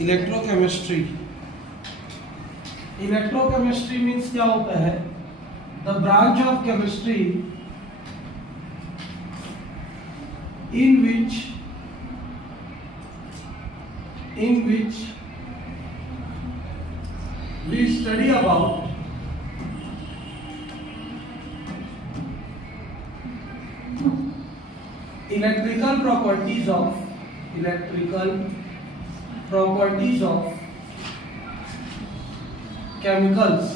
Electrochemistry. Electrochemistry means क्या होता है? The branch of chemistry in which we study about electrical properties of chemicals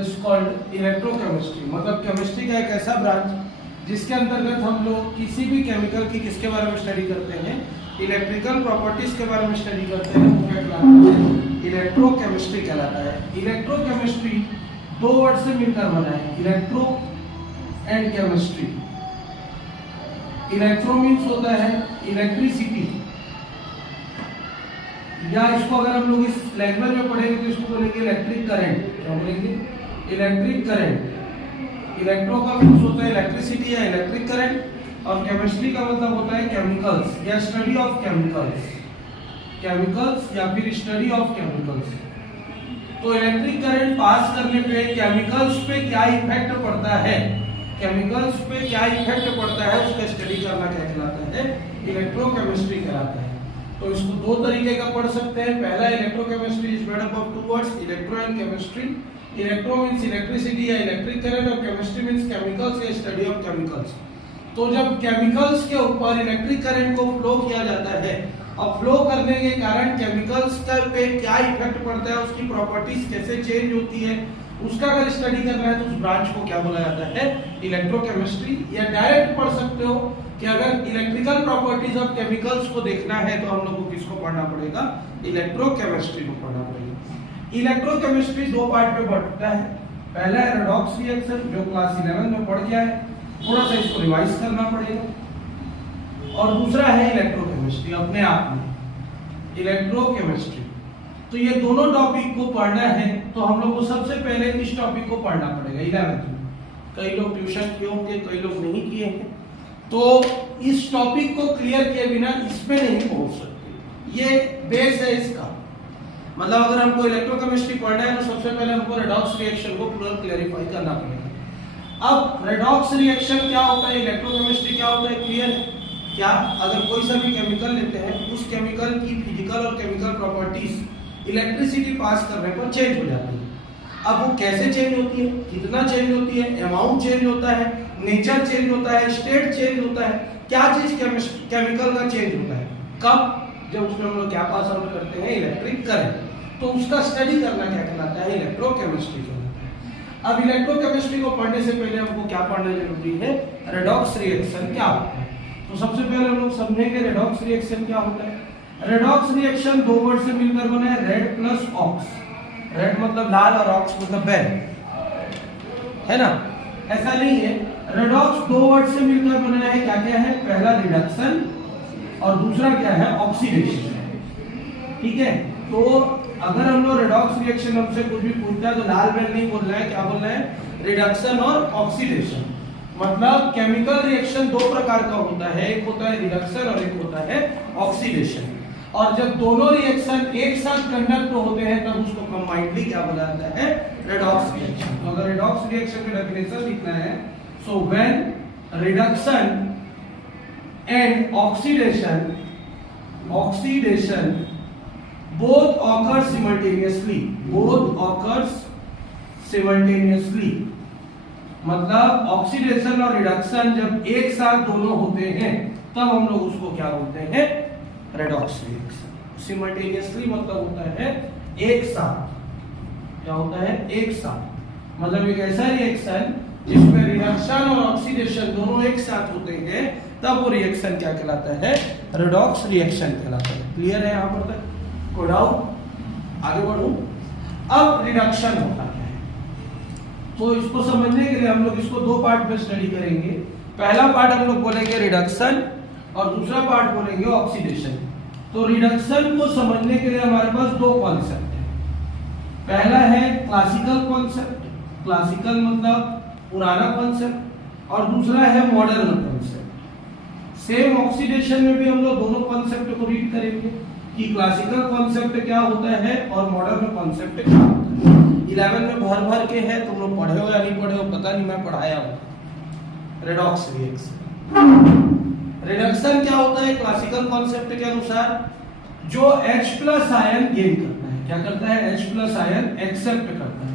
is called electrochemistry. मतलब chemistry का एक ऐसा ब्रांच जिसके अंतर्गत हम लोग किसी भी केमिकल की किसके बारे में स्टडी करते हैं? इलेक्ट्रिकल प्रॉपर्टीज के बारे में स्टडी करते हैं। वो क्या कहलाता है? इलेक्ट्रोकेमिस्ट्री कहलाता है। इलेक्ट्रोकेमिस्ट्री दो वर्ड से मिलकर बना है, electro and chemistry. Electro means होता है इलेक्ट्रिसिटी, या इसको अगर हम लोग इस लैंग्वेज में पढ़ेंगे तो इसको बोलेंगे इलेक्ट्रिक करंट। क्या बोलेंगे? Electric current. इलेक्ट्रो का मीन्स होता है इलेक्ट्रिसिटी या इलेक्ट्रिक करंट, और केमिस्ट्री का मतलब होता है केमिकल्स या स्टडी ऑफ केमिकल्स। केमिकल्स या फिर स्टडी ऑफ केमिकल्स। तो इलेक्ट्रिक करंट पास करने पे केमिकल्स पे क्या इफेक्ट पड़ता है, केमिकल्स पे क्या इफेक्ट पड़ता है, उसका स्टडी करना क्या कहलाता है? इलेक्ट्रोकेमिस्ट्री कहलाता है। तो इसको दो तरीके का पढ़ सकते हैं। पहला, electrochemistry is made up of two words, electro and chemistry. Electro means electricity या इलेक्ट्रिक करंट, और केमिस्ट्री मींस केमिकल्स या स्टडी ऑफ केमिकल्स। तो जब केमिकल्स के ऊपर इलेक्ट्रिक करंट को फ्लो किया जाता है, और फ्लो करने के कारण केमिकल्स का पे क्या इफेक्ट पड़ता है, उसकी प्रॉपर्टीज कैसे चेंज होती है, उसका अगर स्टडी करना है तो उस ब्रांच को क्या बोला जाता है? इलेक्ट्रोकेमिस्ट्री। या डायरेक्ट पढ़ सकते हो कि अगर इलेक्ट्रिकल प्रॉपर्टीज ऑफ केमिकल्स को देखना है तो हम लोग को किसको पढ़ना पड़ेगा? इलेक्ट्रोकेमिस्ट्री को पढ़ना पड़ेगा। इलेक्ट्रोकेमिस्ट्री दो पार्ट में बंटता है। पहला है रेडॉक्स रिएक्शन, जो क्लास 11 में पढ़ गया है, थोड़ा सा इसको रिवाइज करना पड़ेगा। और दूसरा है इलेक्ट्रोकेमिस्ट्री अपने आप में, इलेक्ट्रोकेमिस्ट्री। तो ये दोनों टॉपिक को पढ़ना है तो हम लोग को सबसे पहले इस टॉपिक को पढ़ना पड़ेगा 11th में। कई लोग ट्यूशन किए होंगे, कई लोग नहीं किए हैं, तो इस टॉपिक को क्लियर किए बिना इसमें नहीं पहुंच सकते। ये बेस है इसका। मतलब अगर हमको इलेक्ट्रोकेमिस्ट्री पढ़ना है तो सबसे पहले हमको रेडॉक्स रिएक्शन को पूरा क्लैरिफाई करना पड़ेगा। अब रेडॉक्स रिएक्शन क्या होता है, इलेक्ट्रोकेमिस्ट्री क्या होता है, क्लियर है क्या? अगर कोई सा भी केमिकल लेते हैं, उस केमिकल की फिजिकल और केमिकल प्रॉपर्टीज इलेक्ट्रिसिटी पास करने पर चेंज हो जाती है। अब वो कैसे चेंज होती है, कितना चेंज होती है, अमाउंट चेंज होता है, नेचर चेंज होता है, स्टेट चेंज होता है, क्या चीज केमिकल का चेंज होता है, कब? जब उसमें हम लोग क्या पास आउट करते हैं? Electric current. तो उसका स्टडी करना क्या कहलाता है? इलेक्ट्रोकेमिस्ट्री कहलाता है। अब इलेक्ट्रोकेमिस्ट्री को पढ़ने से पहले हमको क्या पढ़ना जरूरी है? रेडॉक्स रिएक्शन क्या होता है। तो सबसे पहले हम लोग समझेंगे रेडॉक्स रिएक्शन क्या होता है। रेडॉक्स रिएक्शन दो वर्ड से मिलकर बना है, रेड प्लस ऑक्स। रेड मतलब लाल और ऑक्स मतलब बैल, है ना? ऐसा नहीं है, रेडॉक्स दो वर्ड से मिलकर बना है। क्या क्या है? पहला रिडक्शन और दूसरा क्या है? ऑक्सीडेशन। ठीक है, तो अगर हम लोग रेडॉक्स रिएक्शन हमसे कुछ भी पूछता है तो लाल बैल नहीं बोलना है, क्या बोलना है? रिडक्शन और ऑक्सीडेशन। मतलब केमिकल रिएक्शन दो प्रकार का होता है, एक होता है रिडक्शन और एक होता है ऑक्सीडेशन। और जब दोनों रिएक्शन एक साथ कंडक्ट होते हैं तब उसको कंबाइंडली क्या बोला जाता है? Redox reaction. तो अगर रेडॉक्स रिएक्शन का डेफिनेशन लिखना है, so when reduction and oxidation both occur simultaneously, मतलब ऑक्सीडेशन और रिडक्शन जब एक साथ दोनों होते हैं तब हम लोग उसको क्या बोलते हैं? Redox reaction. सिमल्टेनियसली मतलब होता है एक साथ। क्या होता है? एक साथ। मतलब एक ऐसा रिएक्शन जिसमें रिडक्शन और ऑक्सीडेशन दोनों एक साथ होते हैं, तब वो रिएक्शन क्या कहलाता है? रेडॉक्स रिएक्शन कहलाता है। क्लियर है यहाँ पर तक? कोई डाउट? आगे बढ़ूं। अब रिडक्शन होता है, तो इसको समझने के लिए हम लोग इसको दो पार्ट में स्टडी करेंगे। पहला पार्ट हम लोग बोलेंगे रिडक्शन और दूसरा पार्ट बोलेंगे ऑक्सीडेशन। तो रिडक्शन को समझने के लिए हमारे पास दो कॉन्सेप्ट है। पहला है क्लासिकल कॉन्सेप्ट, क्लासिकल मतलब पुराना कॉन्सेप्ट, और दूसरा है मॉडर्न कॉन्सेप्ट। सेम ऑक्सीडेशन में भी हम लोग दोनों कॉन्सेप्ट को रीड करेंगे कि क्लासिकल कॉन्सेप्ट क्या होता है और मॉडर्न कॉन्सेप्ट क्या होता है। 11 में भर भर के है, तुम लोग पढ़े हो या नहीं पढ़े हो पता नहीं, मैं पढ़ाया हूं। रेडॉक्स रिएक्शन, रिडक्शन क्या होता है क्लासिकल कॉन्सेप्ट के अनुसार? जो H+ आयन गेन करता है, क्या करता है? H+ आयन एक्सेप्ट करता है,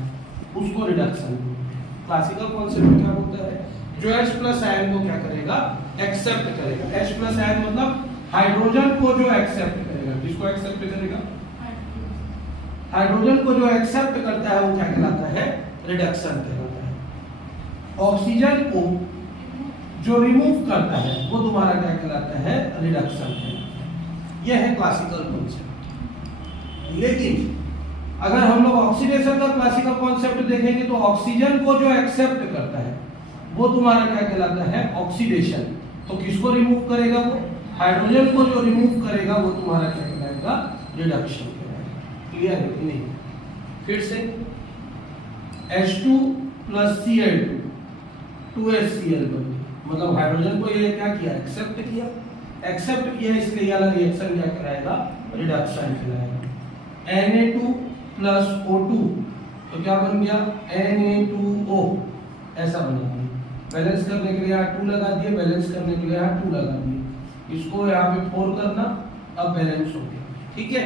उसको रिडक्शन। क्लासिकल कॉन्सेप्ट क्या होता है? जो H+ आयन को क्या करेगा? एक्सेप्ट करेगा। H+ आयन मतलब हाइड्रोजन को जो एक्सेप्ट करेगा, किसको एक्सेप्ट करेगा? हाइड्रोजन को जो एक्सेप्ट करता है वो क्या कहलाता है? रिडक्शन कहलाता है। ऑक्सीजन को जो रिमूव करता है वो तुम्हारा क्या कहलाता है? रिडक्शन कहलाता है। यह है क्लासिकल कॉन्सेप्ट। लेकिन अगर हम लोग ऑक्सीडेशन का क्लासिकल कॉन्सेप्ट देखेंगे तो ऑक्सीजन को जो एक्सेप्ट करता है वो तुम्हारा क्या कहलाता है? ऑक्सीडेशन। तो किसको रिमूव करेगा? वो हाइड्रोजन को जो रिमूव करेगा वो तुम्हारा क्या कहलाएगा? रिडक्शन कहलाएगा। क्लियर है कि नहीं? फिर से H2 + Cl2 2HCl बन गया, मतलब हाइड्रोजन को ये क्या किया? एक्सेप्ट किया। एक्सेप्ट किया इसलिए वाला रिएक्शन क्या कहलाएगा? रिडक्शन कहलाएगा। Na2 + O2 तो क्या बन गया? Na2O ऐसा बना दिया। बैलेंस करने के लिए यहाँ 2 लगा दिए, बैलेंस करने के लिए यहाँ 2 लगा दिए, इसको यहाँ पे 4 करना, अब बैलेंस हो गया। ठीक है,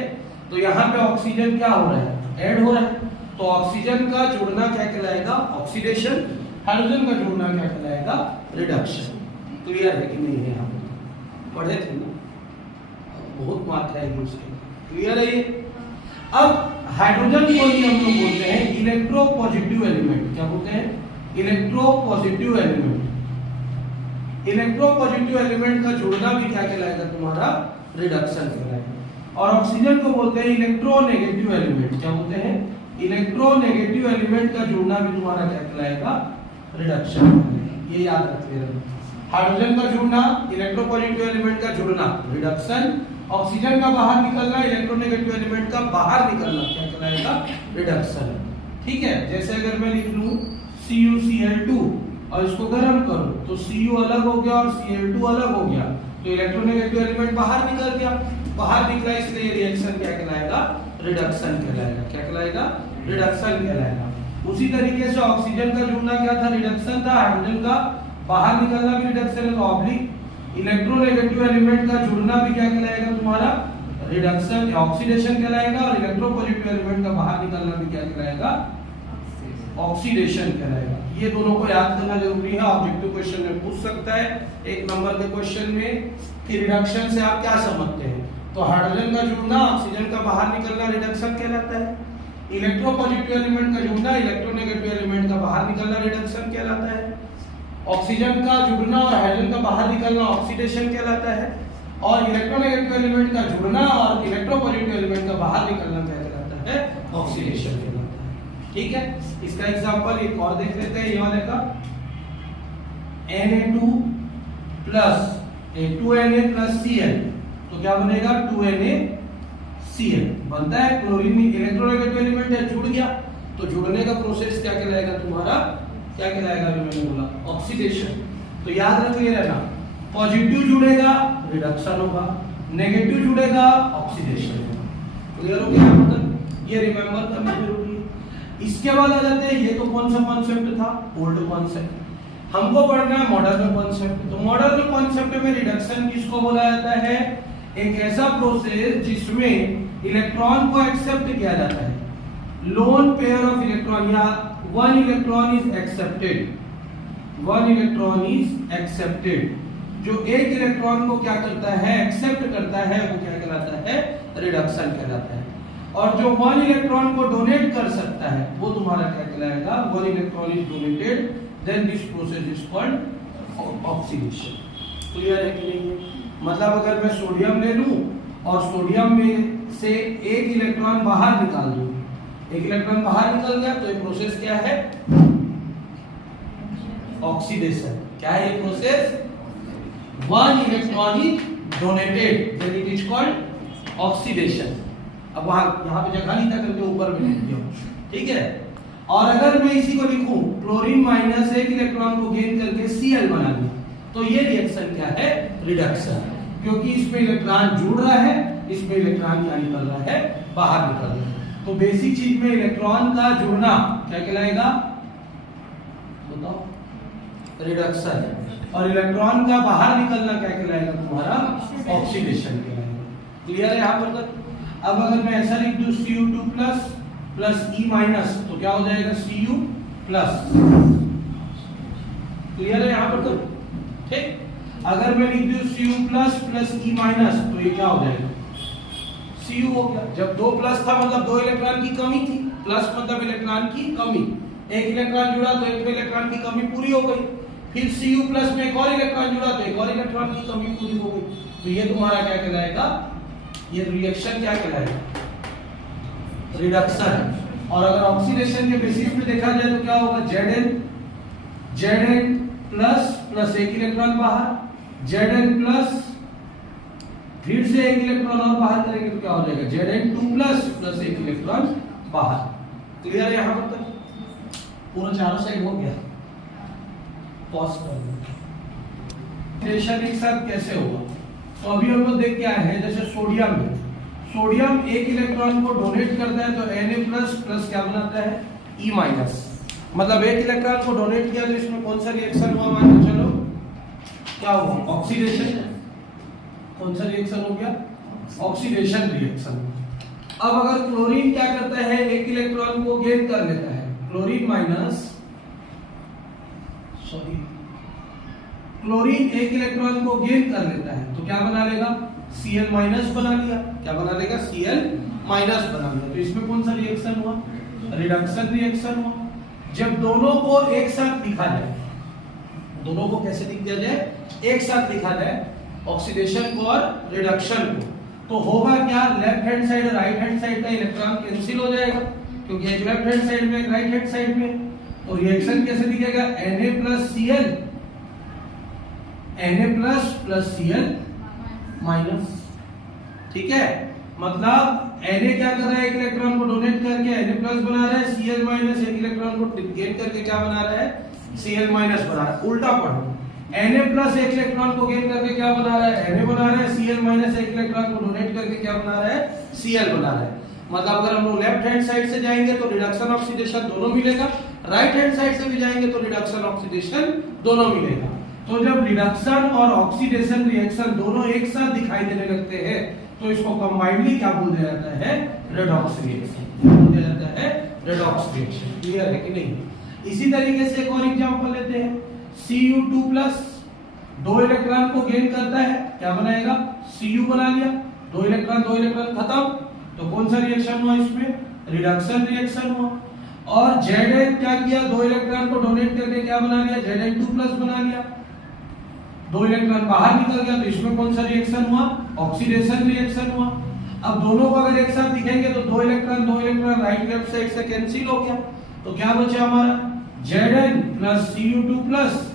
तो यहाँ पे ऑक्सीजन क्या हो रहा है? ऐड हो रहा है। तो ऑक्सीजन का जुड़ना क्या कहलाएगा? ऑक्सीडेशन। हाइड्रोजन का जुड़ना क्या कहलाएगा? रिडक्शन। क्लियर है कि नहीं है? यहाँ पढ़े थे ना, बहुत मात्रा है उसके। क्लियर है ये? अब हाइड्रोजन को ही हम लोग बोलते हैं इलेक्ट्रोपॉजिटिव एलिमेंट। क्या बोलते हैं? Electropositive element. इलेक्ट्रोपॉजिटिव एलिमेंट का जुड़ना भी क्या कहलाएगा? तुम्हारा रिडक्शन कहलाएगा। और ऑक्सीजन को बोलते हैं इलेक्ट्रोनेगेटिव एलिमेंट। क्या बोलते हैं? इलेक्ट्रोनेगेटिव एलिमेंट का जुड़ना भी तुम्हारा क्या कहलाएगा? रिडक्शन। ये याद रख लेना। हाइड्रोजन का जुड़ना, इलेक्ट्रोपॉजिटिव एलिमेंट का जुड़ना, रिडक्शन। ऑक्सीजन का बाहर निकलना, इलेक्ट्रोनेगेटिव एलिमेंट का बाहर निकलना क्या कहलाएगा? रिडक्शन। ठीक है, जैसे अगर मैं लिख लूं CuCl2 और इसको गर्म करूं तो Cu अलग हो गया और Cl2 अलग हो गया, तो इलेक्ट्रोनेगेटिव एलिमेंट बाहर निकल गया। बाहर निकला इसलिए रिएक्शन क्या कहलाएगा? रिडक्शन कहलाएगा। क्या कहलाएगा? रिडक्शन कहलाएगा। उसी तरीके से ऑक्सीजन का जुड़ना क्या था? रिडक्शन था। हाइड्रोजन का बाहर निकलना भी रिडक्शन है, तो ऑब्लिक इलेक्ट्रोनेगेटिव एलिमेंट का जुड़ना भी क्या कहलाएगा? तुम्हारा रिडक्शन, ऑक्सीडेशन कहलाएगा। और इलेक्ट्रोपॉजिटिव एलिमेंट का बाहर निकलना भी क्या कहलाएगा? ऑक्सीडेशन कहलाएगा। ये दोनों को याद करना जरूरी है। ऑब्जेक्टिव क्वेश्चन में पूछ सकता है 1 नंबर के क्वेश्चन में कि रिडक्शन से आप क्या समझते हैं? तो हाइड्रोजन का जुड़ना, ऑक्सीजन का बाहर निकलना रिडक्शन कहलाता है। इलेक्ट्रोपॉजिटिव एलिमेंट का जुड़ना, इलेक्ट्रोनेगेटिव एलिमेंट का बाहर निकलना रिडक्शन कहलाता है। ऑक्सीजन का जुड़ना और हाइड्रोजन का बाहर निकलना ऑक्सीडेशन कहलाता है। और इलेक्ट्रोनेगेटिव एलिमेंट का जुड़ना और इलेक्ट्रोपॉजिटिव एलिमेंट का बाहर निकलना क्या कहलाता है? ऑक्सीडेशन कहलाता है। ठीक है, इसका एग्जांपल एक और देख लेते हैं। ये वाले का Na2 + 2Na + Cl तो क्या बनेगा? 2NaCl बनता है। क्लोरीन इलेक्ट्रोनेगेटिव एलिमेंट है, जुड़ गया, तो जुड़ने का प्रोसेस क्या कहलाएगा? तुम्हारा क्या कहलाएगा? अभी मैंने बोला ऑक्सीडेशन। तो याद रख ले रहना, पॉजिटिव जुड़ेगा रिडक्शन होगा, नेगेटिव जुड़ेगा ऑक्सीडेशन होगा। क्लियर हो गया? मतलब ये रिमेंबर करना जरूरी है। इसके बाद आ जाते हैं, ये तो कौन सा कॉन्सेप्ट था? Old concept. हमको पढ़ना है मॉडर्न कॉन्सेप्ट। तो मॉडर्न कॉन्सेप्ट में रिडक्शन किसको बोला जाता है? एक ऐसा प्रोसेस जिसमें इलेक्ट्रॉन को एक्सेप्ट किया जाता है। लोन पेयर ऑफ इलेक्ट्रॉन या one electron is accepted, one electron is accepted. जो एक इलेक्ट्रॉन को क्या करता है? एक्सेप्ट करता है, वो क्या कहलाता है? रिडक्शन कहलाता है। और जो वन इलेक्ट्रॉन को डोनेट कर सकता है वो तुम्हारा क्या कहलाएगा? One electron is donated, then this process is called oxidation. Clear है कि नहीं है? मतलब अगर मैं सोडियम ले लूं और सोडियम में से एक इलेक्ट्रॉन बाहर निकाल दूं, एक इलेक्ट्रॉन बाहर निकल गया, तो ये प्रोसेस क्या है? ऑक्सीडेशन। क्या है ये process? One electron is donated, then it is called oxidation. अब वहां यहां पे जगह नहीं था करके ऊपर में लिख दिया। ठीक है, और अगर मैं इसी को लिखूं क्लोरीन -1 इलेक्ट्रॉन को गेन करके Cl बना दूं, तो ये रिएक्शन क्या है? रिडक्शन, क्योंकि इसमें इलेक्ट्रॉन जुड़ रहा है, इसमें इलेक्ट्रॉन क्या निकल रहा है, बाहर निकल रहा है। तो बेसिक चीज में इलेक्ट्रॉन का जुड़ना क्या कहलाएगा, बताओ, रिडक्शन, और इलेक्ट्रॉन का बाहर निकलना क्या कहलाएगा, तुम्हारा ऑक्सीडेशन कहलाएगा। क्लियर है यहाँ पर तक? अब अगर मैं ऐसा लिख दूं Cu2 plus plus E minus, तो क्या हो जाएगा Cu प्लस। क्लियर है यहाँ पर तक? ठीक। अगर मैं लिख दूं Cu plus plus E minus, तो ये क्या हो जाएगा, Cu हो गया। जब 2 प्लस था मतलब 2 इलेक्ट्रॉन की कमी थी, प्लस मतलब इलेक्ट्रॉन की कमी, एक इलेक्ट्रॉन जुड़ा तो एक इलेक्ट्रॉन की कमी पूरी हो गई। फिर Cu प्लस में एक और इलेक्ट्रॉन जुड़ा तो एक और इलेक्ट्रॉन की कमी पूरी हो गई। तो ये तुम्हारा क्या कहलाएगा, ये रिएक्शन क्या कहलाएगा, रिडक्शन। और अगर ऑक्सीडेशन के बेसिस पे देखा जाए तो क्या होगा, Zn प्लस प्लस एक इलेक्ट्रॉन बाहर, Zn प्लस फिर से एक इलेक्ट्रॉन और बाहर करेंगे तो क्या हो जाएगा, Zn2 प्लस प्लस एक इलेक्ट्रॉन बाहर। क्लियर है यहाँ पर तक? पूरा चारों साइड हो गया। पॉज कर लो। एक साथ कैसे होगा, तो अभी हम लोग देख के आए हैं, जैसे सोडियम में, सोडियम एक इलेक्ट्रॉन को डोनेट करता है तो Na प्लस क्या बनाता है, E माइनस। मतलब एक इलेक्ट्रॉन को डोनेट किया तो इसमें कौन सा रिएक्शन हुआ, मान के चलो, क्या हुआ, ऑक्सीडेशन। कौन सा रिएक्शन हो गया, ऑक्सीडेशन रिएक्शन। अब अगर क्लोरीन क्या करता है, एक इलेक्ट्रॉन को गेन कर लेता है, क्लोरीन माइनस, सॉरी, क्लोरीन एक इलेक्ट्रॉन को गेन कर लेता है तो क्या बना लेगा, Cl माइनस बना लिया। क्या बना लेगा, Cl माइनस बना लिया। तो इसमें कौन सा रिएक्शन हुआ, रिडक्शन रिएक्शन हुआ। जब दोनों को एक साथ लिखा जाए, दोनों को कैसे लिख दिया जाए, एक साथ लिखा जाए, ऑक्सीडेशन को और रिडक्शन को, तो होगा क्या, लेफ्ट हैंड साइड और राइट हैंड साइड का इलेक्ट्रॉन कैंसिल हो जाएगा, क्योंकि एक लेफ्ट हैंड साइड में एक राइट हैंड साइड में। तो रिएक्शन कैसे दिखेगा, Na plus Cl, Na plus plus Cl minus. ठीक है, मतलब Na क्या कर रहा है, एक इलेक्ट्रॉन को डोनेट करके Na प्लस बना रहा है, Cl माइनस एक इलेक्ट्रॉन को गेन करके क्या बना रहा है, Cl माइनस बना रहा है। उल्टा पढ़ो, Na प्लस एक इलेक्ट्रॉन को गेन करके क्या बना रहा है, Na बना रहा है, Cl माइनस एक इलेक्ट्रॉन को डोनेट करके क्या बना रहा है, Cl बना रहा है। मतलब अगर हम लोग लेफ्ट हैंड साइड से जाएंगे तो रिडक्शन ऑक्सीडेशन दोनों मिलेगा, राइट हैंड साइड से भी जाएंगे तो रिडक्शन ऑक्सीडेशन दोनों मिलेगा। तो जब रिडक्शन और ऑक्सीडेशन रिएक्शन दोनों एक साथ दिखाई देने लगते हैं तो इसको कंबाइंडली क्या बोल दिया जाता है, रेडॉक्स रिएक्शन बोल दिया जाता है, रेडॉक्स रिएक्शन। क्लियर है कि नहीं? इसी तरीके से एक और एग्जांपल लेते हैं, Cu2 प्लस 2 इलेक्ट्रॉन को गेन करता है, क्या बनाएगा, Cu बना लिया, 2 इलेक्ट्रॉन खत्म, तो कौन सा रिएक्शन हुआ इसमें, रिडक्शन रिएक्शन हुआ। और Zn क्या किया, 2 इलेक्ट्रॉन को डोनेट करके क्या बना लिया, Zn2 प्लस बना लिया, 2 इलेक्ट्रॉन बाहर निकल गया, तो इसमें कौन सा रिएक्शन हुआ, ऑक्सीडेशन रिएक्शन हुआ। अब दोनों को अगर एक साथ दिखेंगे तो 2 इलेक्ट्रॉन राइट लेफ्ट साइड से कैंसिल हो गया, तो क्या बचा हमारा, Zn plus Cu2 plus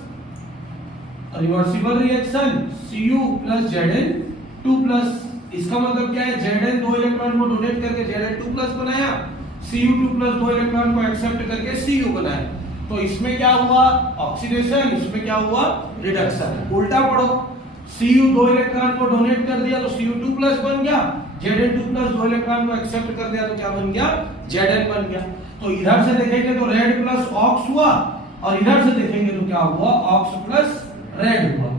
reversible reaction Cu plus Zn2 plus. इसका मतलब क्या है, Zn 2 इलेक्ट्रॉन को डोनेट करके Zn2 प्लस बनाया, Cu2 प्लस 2 इलेक्ट्रॉन को एक्सेप्ट करके Cu बनाया। तो इसमें क्या हुआ, ऑक्सीडेशन, इसमें क्या हुआ, रिडक्शन। उल्टा पढ़ो, Cu 2 इलेक्ट्रॉन को डोनेट कर दिया तो Cu2 प्लस बन गया, Zn2 प्लस 2 इलेक्ट्रॉन को एक्सेप्ट कर दिया तो क्या बन गया, Zn बन गया। तो इधर से देखेंगे तो रेड प्लस ऑक्स हुआ, और इधर से देखेंगे तो क्या हुआ, ऑक्स प्लस रेड हुआ।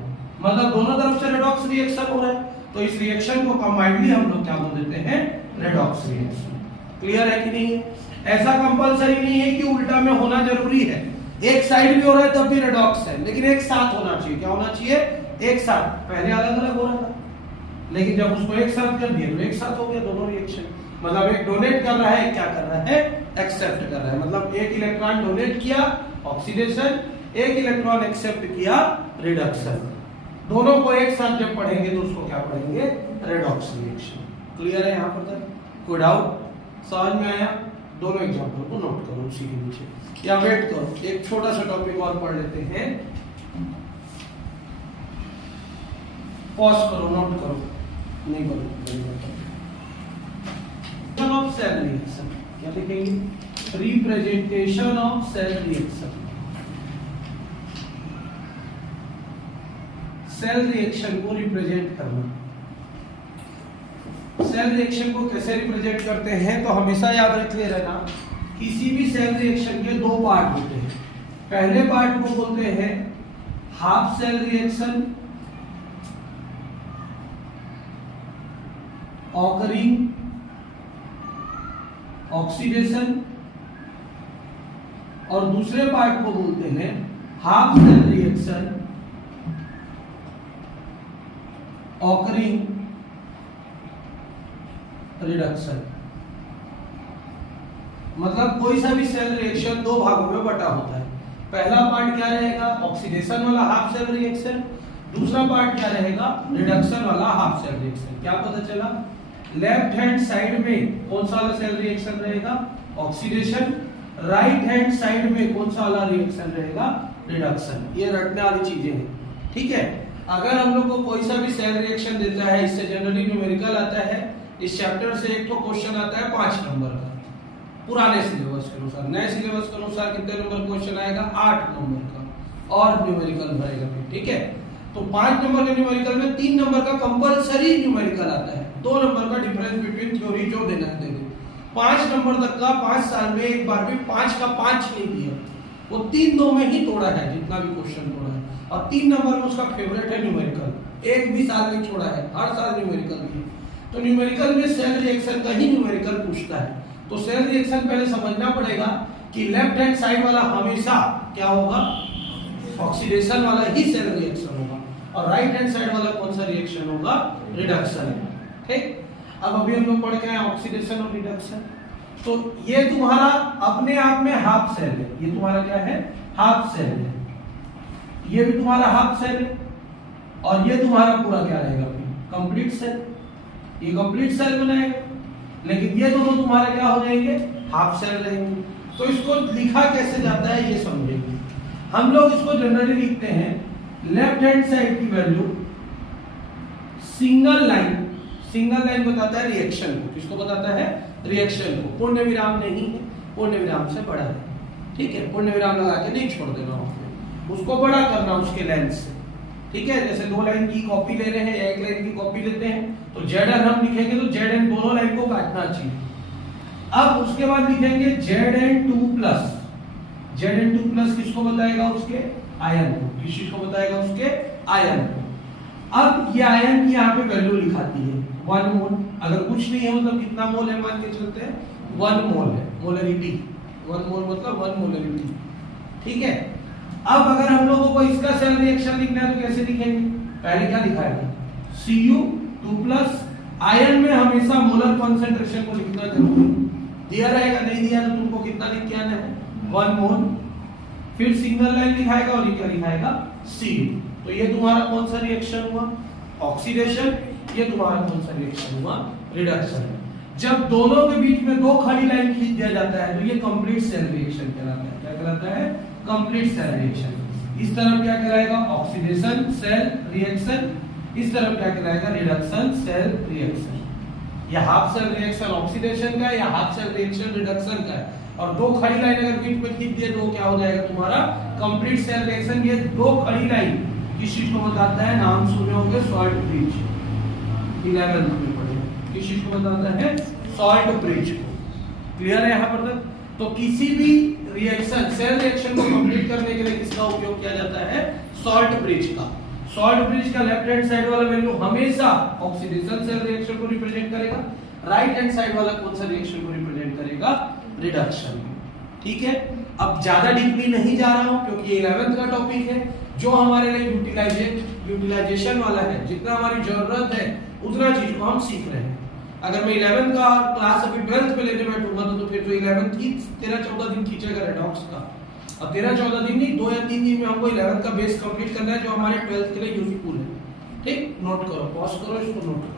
मतलब दोनों तरफ से रेडॉक्स रिएक्शन हो रहा है, तो इस रिएक्शन को कंबाइंडली हम लोग क्या बोल देते हैं, रेडॉक्स रिएक्शन। क्लियर है कि नहीं? ऐसा कंपलसरी नहीं है कि उल्टा में होना जरूरी है, एक साइड भी हो रहा है तब भी रेडॉक्स है, लेकिन एक साथ होना चाहिए। क्या होना चाहिए, एक साथ। पहले अलग अलग हो रहा था, लेकिन जब उसको एक साथ कर दिया तो एक साथ हो गया दोनों रिएक्शन। मतलब एक डोनेट कर रहा है, क्या कर रहा है, एक्सेप्ट कर रहा है। मतलब एक इलेक्ट्रॉन डोनेट किया, ऑक्सीडेशन, एक इलेक्ट्रॉन एक्सेप्ट किया, रिडक्शन। दोनों को एक साथ जब पढ़ेंगे तो उसको क्या पढ़ेंगे, रेडॉक्स रिएक्शन। क्लियर है यहाँ पर तक? कोई डाउट? समझ में आया? दोनों एग्जांपल को नोट करो उसी के नीचे, या वेट करो, एक छोटा सा टॉपिक और पढ़ लेते हैं। पॉज करो, नोट करो, नहीं करो। ऑफ सेल रिएक्शन क्या लिखेंगे, representation of cell reaction. Cell reaction को रिप्रेजेंट करना। सेल रिएक्शन को कैसे रिप्रेजेंट करते हैं तो हमेशा याद रखते रहना, किसी भी सेल रिएक्शन के दो पार्ट होते हैं। पहले पार्ट को बोलते हैं half cell reaction occurring oxidation, और दूसरे पार्ट को बोलते हैं half cell reaction occurring reduction. मतलब कोई सा भी सेल रिएक्शन दो भागों में बटा होता है। पहला पार्ट क्या रहेगा, ऑक्सीडेशन वाला हाफ सेल रिएक्शन, दूसरा पार्ट क्या रहेगा, रिडक्शन वाला हाफ सेल रिएक्शन। क्या पता चला, लेफ्ट हैंड साइड में कौन सा वाला सेल रिएक्शन रहेगा, ऑक्सीडेशन, राइट हैंड साइड में कौन सा वाला रिएक्शन रहेगा, रिडक्शन। ये रटने वाली चीजें हैं, ठीक है। अगर हम लोग को कोई सा भी सेल रिएक्शन देता है, इससे जनरली न्यूमेरिकल आता है। इस चैप्टर से एक तो क्वेश्चन आता है 5 नंबर का, पुराने सिलेबस के अनुसार। नए सिलेबस के अनुसार कितने नंबर क्वेश्चन आएगा, 8 नंबर का, और न्यूमेरिकल भरेगा फिर, ठीक है। तो 5 नंबर के न्यूमेरिकल में 3 नंबर का कंपलसरी न्यूमेरिकल आता है, 2 नंबर का डिफरेंस बिटवीन थ्योरी जो देना है दे दे। 5 नंबर तक का 5 साल में एक बार भी 5 का 5 नहीं दिया, वो 3-2 में ही तोड़ा है जितना भी क्वेश्चन तोड़ा है। और 3 नंबर में उसका फेवरेट है न्यूमेरिकल, एक भी साल नहीं छोड़ा है, हर साल न्यूमेरिकल भी। तो न्यूमेरिकल में सेल रिएक्शन का ही न्यूमेरिकल पूछता है। तो सेल रिएक्शन पहले समझना पड़ेगा कि लेफ्ट हैंड साइड वाला हमेशा क्या होगा, ऑक्सीडेशन वाला ही सेल रिएक्शन होगा, और राइट हैंड साइड वाला कौन सा रिएक्शन होगा, रिडक्शन। ठीक, अब अभी हम लोग पढ़ के आए ऑक्सीडेशन और रिडक्शन। तो ये तुम्हारा अपने आप में हाफ सेल है, ये तुम्हारा क्या है, हाफ सेल है, ये भी तुम्हारा हाफ सेल है, और ये तुम्हारा पूरा क्या रहेगा, कंप्लीट सेल। ये कंप्लीट सेल बनाएगा, लेकिन ये दोनों तुम्हारे क्या हो जाएंगे, हाफ सेल रहेंगे। तो इसको लिखा कैसे जाता है ये समझेंगे। हम लोग इसको जनरली लिखते हैं लेफ्ट हैंड साइड की value single line, single line बताता है रिएक्शन को। किसको बताता है, रिएक्शन को। पूर्ण विराम नहीं है, पूर्ण विराम से बड़ा है, ठीक है। पूर्ण विराम लगा के नहीं छोड़ देना, उसको बड़ा करना उसके लेंथ से, ठीक है। जैसे 2 लाइन की कॉपी ले रहे हैं, 1 लाइन की कॉपी लेते हैं, तो ZN हम लिखेंगे तो ZN दोनों लाइन को काटना चाहिए। अब उसके बाद लिखेंगे ZN2 प्लस। ZN2 प्लस किसको बताएगा, उसके आयन को। किस चीज को बताएगा, उसके आयन को। अब ये आयन की यहाँ पे वैल्यू लिखाती है 1 मोल। अगर कुछ नहीं है मतलब कितना मोल है, मान के चलते हैं 1 मोल है, मोलरिटी। 1 मोल मतलब 1 मोलरिटी, ठीक है। अब अगर हम लोगों को इसका सेल रिएक्शन लिखना है तो कैसे लिखेंगे, पहले क्या लिखाएगा, Cu2 प्लस। आयन में हमेशा मोलर कंसंट्रेशन को लिखना जरूरी, दिया रहेगा, नहीं दिया तो तुमको कितना लिख के आना है, 1 मोल। फिर सिंगल लाइन लिखाएगा, और ये क्या लिखाएगा, Cu। तो ये तुम्हारा कौन सा रिएक्शन हुआ, ऑक्सीडेशन। ये तुम्हारा कौन सा रिएक्शन हुआ, रिडक्शन। जब दोनों के बीच में 2 खड़ी लाइन खींच दिया जाता है तो ये कंप्लीट सेल रिएक्शन कहलाता है। क्या कहलाता है, कंप्लीट सेल रिएक्शन। इस तरफ क्या कहलाएगा, ऑक्सीडेशन सेल रिएक्शन। इस तरफ क्या कहलाएगा, रिडक्शन सेल रिएक्शन। ये हाफ सेल रिएक्शन ऑक्सीडेशन का है, या हाफ सेल रिएक्शन रिडक्शन का है। और 2 खड़ी लाइन अगर बीच में खींच दिए तो क्या हो जाएगा तुम्हारा, कंप्लीट सेल रिएक्शन। ये 2 खड़ी लाइन किस चीज को बताता है, नाम सुने होंगे सॉल्ट ब्रिज, 11th में पढ़े। किस चीज को बताता है, सॉल्ट ब्रिज को। क्लियर है यहाँ पर तक। तो किसी भी रिएक्शन, सेल रिएक्शन को कंप्लीट करने के लिए किसका उपयोग किया जाता है, सॉल्ट ब्रिज का। सॉल्ट ब्रिज का लेफ्ट हैंड साइड वाला वैल्यू हमेशा ऑक्सीडेशन सेल रिएक्शन को रिप्रेजेंट करेगा, राइट हैंड साइड वाला कौन सा रिएक्शन को रिप्रेजेंट करेगा, रिडक्शन। ठीक है, अब ज्यादा डीपली नहीं जा रहा हूं क्योंकि 11th का टॉपिक है, जो हमारे लिए यूटिलाइजेशन वाला है। जितना हमारी जरूरत है उतना चीज को हम सीख रहे हैं। अगर मैं 11th का क्लास अभी 12th पे लेने बैठूंगा तो फिर तो 11th ही 13-14 दिन खींचेगा रेडॉक्स का। अब 13-14 दिन नहीं, 2 या 3 दिन में हमको 11th का बेस कंप्लीट करना है, जो हमारे 12th के लिए यूजफुल है। ठीक, नोट करो, पॉज करो, इसको नोट करो।